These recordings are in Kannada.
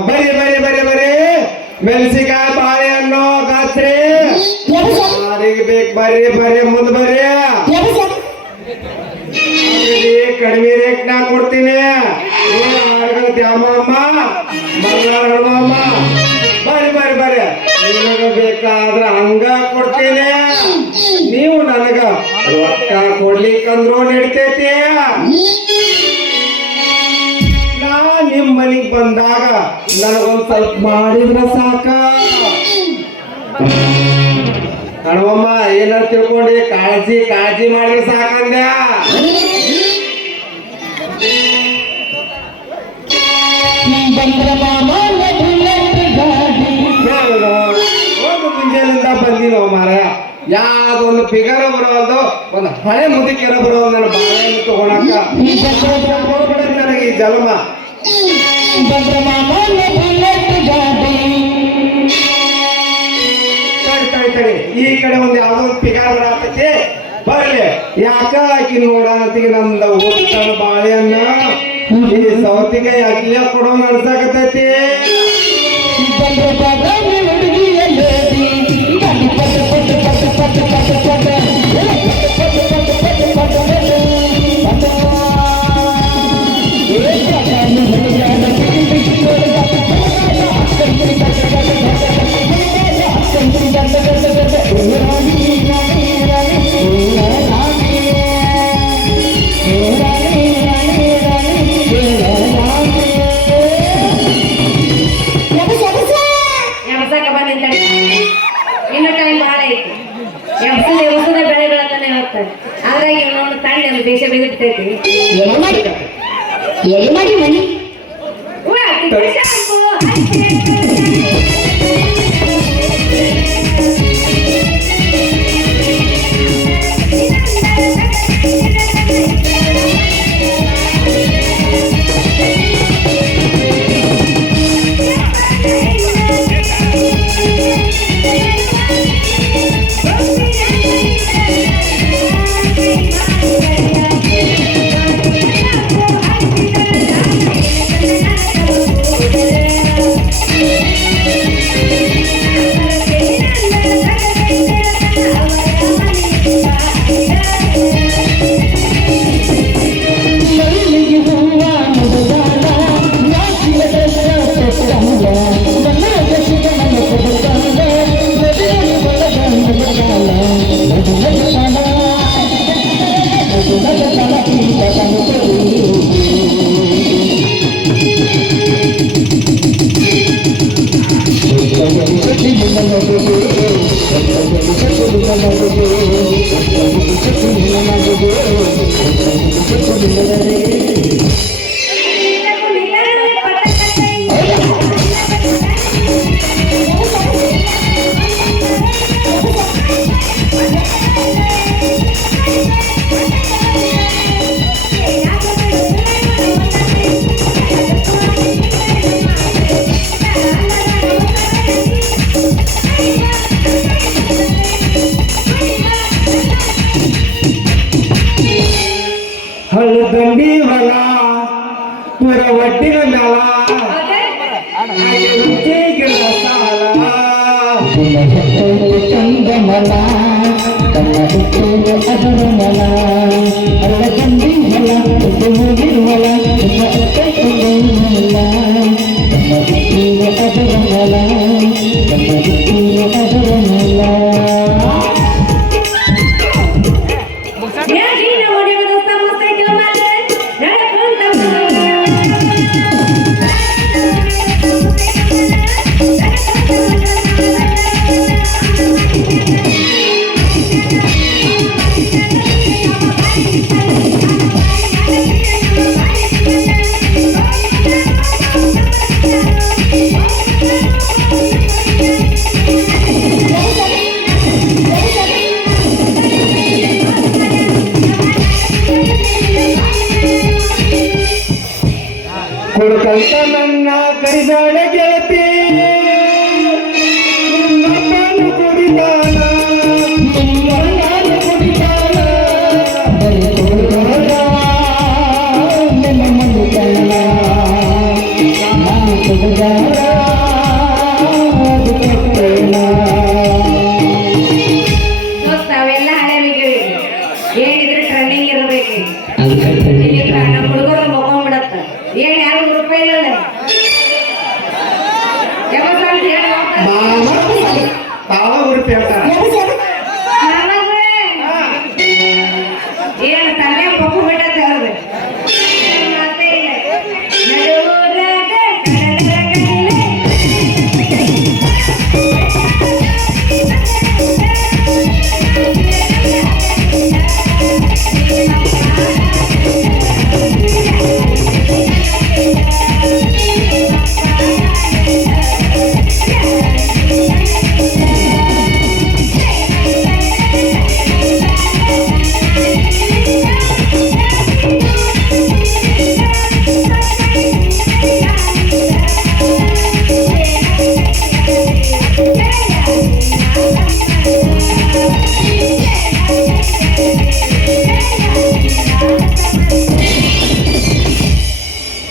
ಬರ್ರಿ ಬರ್ರಿ ಬರ್ರಿ ಬರ್ರಿ ಮೆಣಸಿಕಾಯಿ ಬಾಳೆಹಣ್ಣು ಗಾತ್ರಿ ಯಾರಿಗೆ ಬೇಕು ಬರ್ರಿ ಬರ್ರಿ ಮುಂದೆ ಬರ್ರಿ ಕಡಿಮೆ ರೇಟ್ನಾಗ ಕೊಡ್ತೀನಿ ದ್ಯಾಮಮ್ಮ ಬಂಗಾರ ಹನುಮಮ್ಮ ಬರ್ರಿ ಬರ್ರಿ ಬರ್ರಿ ನಿಮಗ ಬೇಕಾದ್ರ ಹಂಗ ಕೊಡ್ತೀನಿ ನೀವು ನನಗ ರೊಕ್ಕ ಕೊಡ್ಲಿಕ್ಕಂದ್ರು ನಡಿತೈತಿ ನಿಮ್ ಮನೆಗ್ ಬಂದಾಗ ನನಗೊಂದ್ ಸ್ವಲ್ಪ ಮಾಡಿದ್ರ ಸಾಕ ಕಣವಮ್ಮ ಏನಾರ ತಿಳ್ಕೊಂಡಿ ಕಾಳಜಿ ಕಾಳಜಿ ಮಾಡಿದ್ರೆ ಸಾಕಂದ ಮುಂಜಾನಿಂದ ಬಂದಿನೋ ಮಾರ ಯಾವ್ದೊಂದು ಫಿಗರ್ ಬರೋದು ಒಂದು ಹಳೆ ಮುದುಕಿರ ಬರೋದು ನನ್ನ ಬಾಳೆಯನ್ನು ತಗೊಳಕ ನನಗೆ ಈ ಜನ್ಮ ತಡಿ ಈ ಕಡೆ ಒಂದು ಯಾವ್ದೋ ಒಂದು ಫಿಗರ್ ಬರತೈತಿ ಬರ್ಲಿ ಯಾಕ ಆಕಿ ನೋಡಾನತಿಗೆ ನಮ್ದ ಓದ್ತಾನ ಬಾಳೆಯನ್ನ ಈ ಸೌತಿಕಾಯಿ ಅಕ್ಕಿಯ ಕೊಡೋ ನಡ್ಸಾಕತೈತಿ ಇನ್ನು ಟೈಮ್ ಬಹಳ ಐತಿ ಎವಸದ ಬೆಳೆಗಳನ್ನ ಹೇಳ್ತಾರೆ ಹಾಗಾಗಿ ಇನ್ನೊಂದು ತಳ್ಳಿ ದೇಶ ಬಿಗುತ್ತೈತಿ ಎಲ್ಲಿ ಮಾಡಿ ಮನಿ ದಂಡಿ ಹೊಲ ಪುರ ಒಡ್ಡಿನ ಮ್ಯಾಲ ಸಾಲ ಚಂದಮಲ ಕನ್ನ ಹುಟ್ಟುವ ಅದರ ಮಲ ಅಲ್ಲ ದಂಡಿ ಹೊಲ ಮುಗಿರುವಲ ಮಲ ಕನ್ನ ಹುಟ್ಟುವ ಅದರ ಮಲ ಕನ್ನ ಹುಟ್ಟುವ ಅದರ ಮಲ ಅಂತ ನನ್ನ ಕರಿಬೇಡ ಗೆಳತಿ ನಿನ್ನಪ್ಪನ ಕುಡಿತಾನ ನಿನ್ನಪ್ಪನ ಕುಡಿತಾನ ನನ್ನ ಮನುಕಲ್ಲ ನಾನು ಕುಡಿದಾರ ಅದು ಕೊಟ್ಟೇನ ದೋಸ್ತ ಅವೆಲ್ಲ ಹಳೆ ಬಿಗಿವಿ ಏನಿದ್ರೆ ಟ್ರೆಂಡಿಂಗ್ ಇರ್ಬೇಕು ಅದು ಇಲ್ಲಿ ನಮ್ಮ ಹುಡುಗರು ಮಕ್ಕೊಂಡ್ಬಿಡತ್ತ ಏನ್ ಯಾರು ರೂಪಾಯಿ ಇಲ್ಲ ಯಾವತ್ತ ಅಂತ ಹೇಳಿ ಬಾಳ ಉಡುಪಿ ಹೇಳ್ತಾರ ಏನು ತಲೆ ಪಪ್ಪು ಬಿಟ್ಟತ್ತ ಅವ್ರದ್ದು ಮಾತೇ ಇಲ್ಲ ನಡುವರಾಗ ಕಡಲಗೈಲೆ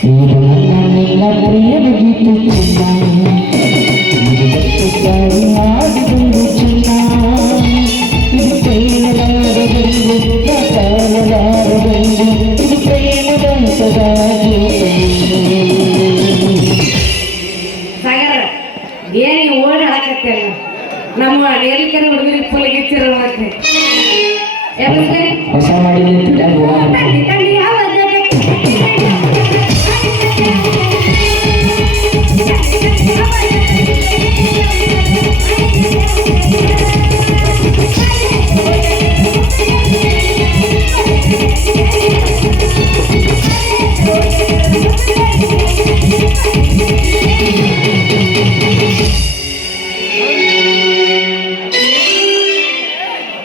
ಇದು ನನ್ನ ಪ್ರಿಯದ ಗೀತು ಚೆನ್ನ ಆಡಿಕೊಂಡು ಚೆನ್ನ ಇದು ಪ್ರೇಮದಾರದೆಂದು ಕಾಲದಾರದೆಂದು ಇದು ಪ್ರೇಮದಂತದ ಸಾಗರ ಏನ್ ಓಡ್ ಹಾಕತ್ತಲ್ಲ ನಮ್ಮ ನೇಲಿಕರ ಹುಡುಗರಿಗೆ ಫುಲ್ ಗಿಚ್ಚಿರೋ ಮತ್ತೆ ಹೊಸ ಮಾಡಿದ ತಂಡಿ ತಂಡಿ ಯಾವ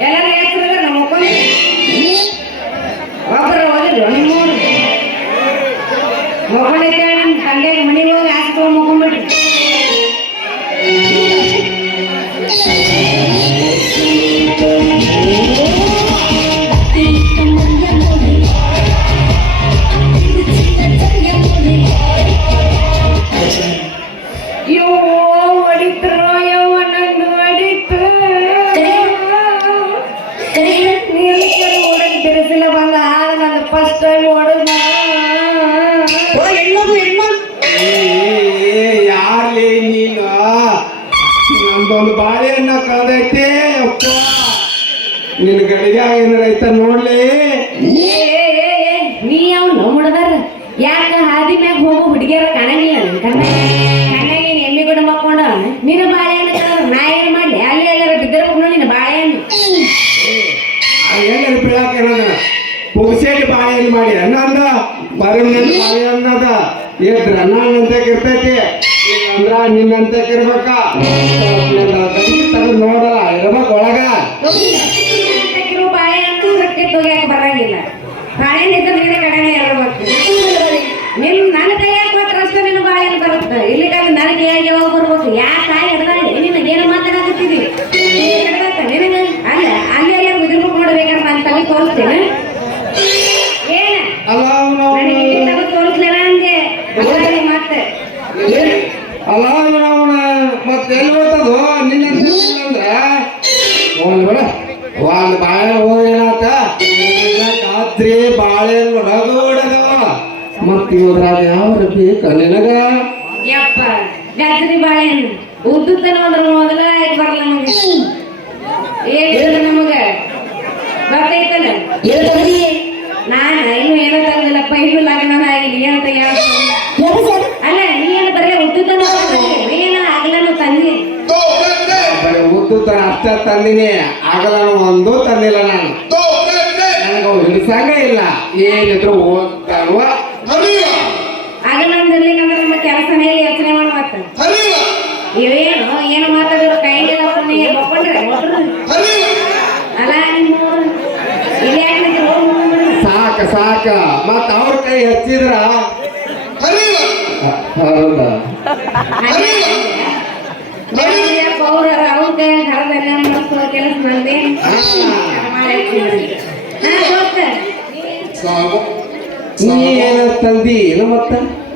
ಎಲ್ಲರೂ ಹೇಳ್ತಿದ್ರೆ ನಮ್ಮ ಒಬ್ಬರು ಹೋಗಿದ್ರು ನಿಮ್ಮೂರು ಮಕ್ಕಳಿದ್ದೆ ನಮ್ಮ ತಂದೆಗೆ ಮನೆಗೆ ಹೋಗಿ ಹಾಸ್ಕೊಂಡು ಮಕ್ಕೊಂಡ್ಬಿಟ್ರಿ ಹೊಡಿತರೋ ಯವ್ವ ನಂದು ಹೊಡಿತು ಓಡಕ್ ಬಿಡಿಸಿಲ್ಲ ಬಂದ ಆಗ ನಂದು ಫಸ್ಟ್ ಟೈಮ್ ಓಡೋದು ಯಾರ್ಲಿ ನೀನು ನಮ್ದೊಂದು ಬಾಳೆಹಣ್ಣ ಕಳ್ದೈತೆ ಅಪ್ಪ ನಿನ್ ಗಡಿಗೆ ಏನಾರ ಐತ ನೋಡ್ಲಿ ನೀ ಅವ್ನು ಹುಡುಗರ ಯಾಕ ಹಾದಿ ಮ್ಯಾಗ ಹೋಗೋ ಹುಡುಗಿಯರ ಕಾಣಂಗಿಲ್ಲ ನನ್ ಕಣ್ಣಾಗಿ ಎಮ್ಮಿ ಕೂಡ ಮಕ್ಕೊಂಡ ನೀನು ಬಾಳೆಹಣ್ಣು ನಾ ಏನ್ ಮಾಡ್ಲಿ ಅಲ್ಲಿ ಎಲ್ಲಾರ ಬಿದ್ದಿರ್ಬೇಕು ನಿನ್ನ ಬಾಳೆಹಣ್ಣು ಎಲ್ಲರೂ ಬೀಳಾಕ ಏನದ ಪುಗ್ಸೇಟಿ ಬಾಳೆಹಣ್ಣು ಮಾಡಿ ಅನ್ನ ಅಂದ ಬರಮ್ನಲ್ಲಿ ಬಾಳೆಹಣ್ಣು ಅದ ಇದ್ರ ಅಂತ ಇರ್ತೈತಿ ಅಂದ್ರ ನಿನ್ನಂತ ಇರ್ಬೇಕ ತಗದ್ ನೋಡಲ್ಲ ಇರ್ಬೇಕ ಒಳಗ ಅಂತಕ್ಕಿರೋ ಬಾಳೆಹಣ್ಣು ರೊಟ್ಟಿ ತೊಗಿಯಾಕ ಬರಂಗಿಲ್ಲ ಬಾಳೆಹಣ್ಣು ಇದ್ರೆ ನೀನೇ ಕಡೆನೇ ಇರ್ಬೇಕು ನನ್ನ ಕೈಯಾಗ ಕೊಟ್ರೆ ಅಷ್ಟೇ ನಿನ್ನ ಬಾಳೆಹಣ್ಣು ಬರುತ್ತೆ ಇಲ್ಲಿಗಾದ್ರೆ ನನ್ನ ಕೈಯಾಗಿ ಯಾವಾಗ ಬರ್ಬೇಕು ಯಾಕೆ ತಾಯಿ ಹಿಡ್ದಾಳೆ ನಿನಗೇನು ಮಾತಾಡಕತ್ತಿದ್ವಿ ನಿನಗೆ ಅಲ್ಲ ಅಲ್ಲಿ ಎಲ್ಲ ಬಿದಿರ್ಬೇಕು ನೋಡ್ಬೇಕಾದ್ರೆ ನಾನು ತಲೆ ತೋರಿಸ್ತೇನೆ ಏನ ಅಲ್ಲ ನನಗೆ ಇಲ್ಲಿ ತಗೋ ತೋರಿಸ್ಲಿಲ್ಲ ಅಂದೆ ಮತ್ತೆ ಅಲ್ಲ ಅವನ ಮತ್ತೆ ಎಲ್ಲಿ ಹೋಗ್ತದೋ ನಿನ್ನಂತ ಅಂದ್ರ ಹೋಗ್ಲಿ ಬಿಡ ಒಂದ್ ಬಾಳೆ ಹೋಗೇನಾತ ರಾತ್ರಿ ಬಾಳೆಹಣ್ಣು ರಗೋಡದು ಮತ್ ಇವ್ರಾಗ ಯಾವ ಬೇಕ ನಿನಗ ಯಪ್ಪ ಗಜ್ರಿ ಬಾಳೆಹಣ್ಣು ಉದ್ದುತ್ತನ ಅಂದ್ರೆ ಮೊದಲ ಆಯ್ತು ಬರಲ್ಲ ನಮಗೆ ಏನಿಲ್ಲ ನಮಗ ಗೊತ್ತೈತಲ್ಲ ನಾನು ಇನ್ನು ಏನೋ ತಗದಿಲ್ಲಪ್ಪ ಇನ್ನು ಲಗ್ನ ಆಗಿಲ್ಲ ಏನು ತೆಗಿಯ ಅಲ್ಲ ನೀನು ಬರೀ ಉದ್ದುತ್ತನ ನೀನು ಆಗ್ಲೂ ತಂದಿ ಬರೀ ಉದ್ದು ತರ ಅಷ್ಟ ತಂದಿನಿ ಆಗಲ್ಲ ಒಂದು ತಂದಿಲ್ಲ ನಾನು ನನಗ ಹಿಡಿಸಂಗ ಇಲ್ಲ ಏನಿದ್ರು ಓದ್ತಾವ ಆಗಲ್ಲ ಅಂದಿರ್ಲಿಕ್ಕಂದ್ರೆ ನಮ್ಮ ಕೆಲಸನೇ ಯೋಚನೆ ಮಾಡಿ ಮತ್ತೆ ಇವೇನು ಏನು ಮಾತಾಡಿರೋ ಕೈಗೆ ಮಕ್ಕೊಂಡ್ರೆ ಅಲ್ಲ ನಿಮ್ಮ ಇಲ್ಲಿ ಯಾಕೆ ಸಾಕ ಸಾಕ ಮತ್ತ ಅವ್ರ ಕೈ ಹಚ್ಚಿದ್ರ ಹೌದಾ ಅವ್ರ ಕೈ ಹರದೆಲ್ಲ ಮಾಡಿಸೋ ಕೆಲಸ ಮಂದಿ ನೀ ಏನ ತಂದಿ ಏನು ಮತ್ತ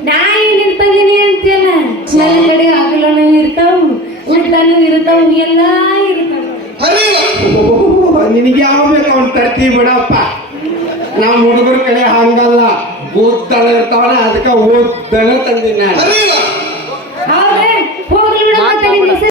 ನಾ ಏನೇನ್ ತಂದಿನಿ ಅಂತೆಲ್ಲ ನನ್ನ ಕಡೆ ಹಗಲೂ ಇರ್ತಾವ ಉಲ್ಟಾನು ಇರ್ತಾವ ಎಲ್ಲಾ ಇರ್ತಾವ ನಿನಗೆ ಯಾವ ಬೇಕು ಅವ್ನು ತರ್ತಿ ಬಿಡಪ್ಪ ನಮ್ಮ ಹುಡುಗರ ಕಡೆ ಹಂಗಲ್ಲ ಓದ್ದನ ಇರ್ತಾವನ ಅದಕ್ಕೆ ಓದ್ದನ ತಂದಿನ